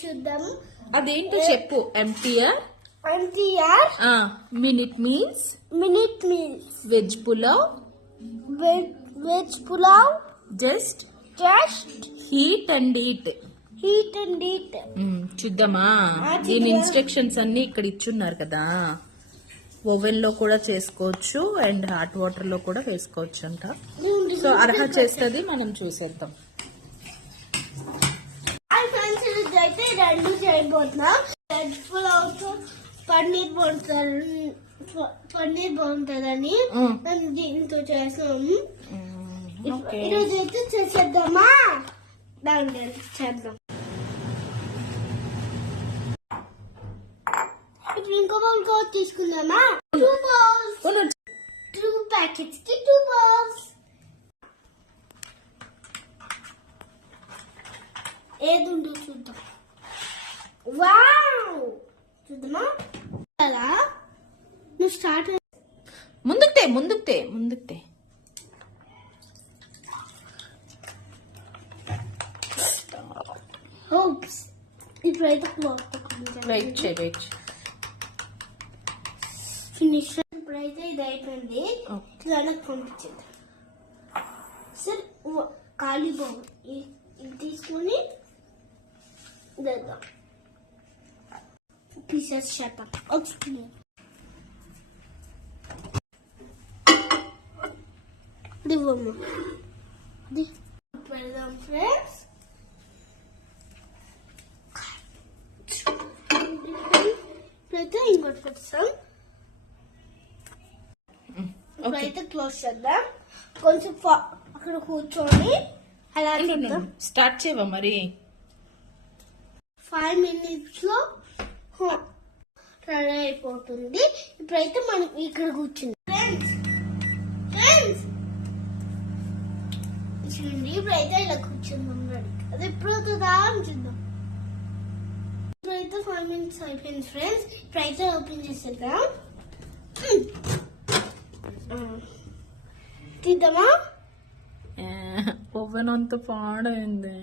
చూద్దాం. అదేంటో చెప్పు. MTR minute meals veg pulao just heat and eat. చూద్దామా? దీని ఇన్స్ట్రక్షన్స్ అన్ని ఇక్కడ ఇచ్చున్నారు కదా. ఓవెన్ లో కూడా చేసుకోవచ్చు అండ్ హాట్ వాటర్ లో కూడా వేసుకోవచ్చు అంట. సో అర్హ చేస్తుంది, మనం చూసేద్దాం. అయితే రెండు చేయబోతున్నాం. వెజ్ పులావ్ పన్నీర్ బాగుంటుందని దీంతో చేస్తాము. ఈరోజు అయితే చేసేద్దామా? చేద్దాం. ఇప్పుడు ఇంకో బౌల్ తీసుకుందామా? 2 ప్యాకెట్స్ కి 2 బౌల్స్. ఏది ఉందో చూద్దాం. వావ్, చూద్దామా? అలా నువ్వు స్టార్ట్. ముందుకు హోప్స్ ఇప్పుడైతే వెయిట్ ఫినిష్. ఇప్పుడైతే ఇది అయిపోయింది. దానికి పంపించేది సార్. ఖాళీ బౌల్ ఇది తీసుకొని పీసెస్ చేద్దాం. పెడదాం ఫ్రెండ్స్. ఇప్పుడైతే ఇంకోటి పెడతాం. ఇప్పుడైతే క్లోజ్ చేద్దాం. కొంచెం అక్కడ కూర్చొని అలా స్టార్ట్ చేయవా మరి? 5 minutes లో రెడీ అయిపోతుంది. ఇప్పుడైతే మనం ఇక్కడ కూర్చుంది ఫ్రెండ్స్. చూడండి, ఇప్పుడైతే ఇలా కూర్చుందాం. రెడీ. అది ఎప్పుడు అవుతుందా అని చూద్దాం. ఇప్పుడైతే 5 minutes అయిపోయింది ఫ్రెండ్స్. ఇప్పుడైతే ఓపెన్ చేసేద్దాం. తీద్దామా? ఓవెన్ అంతా పాడైంది.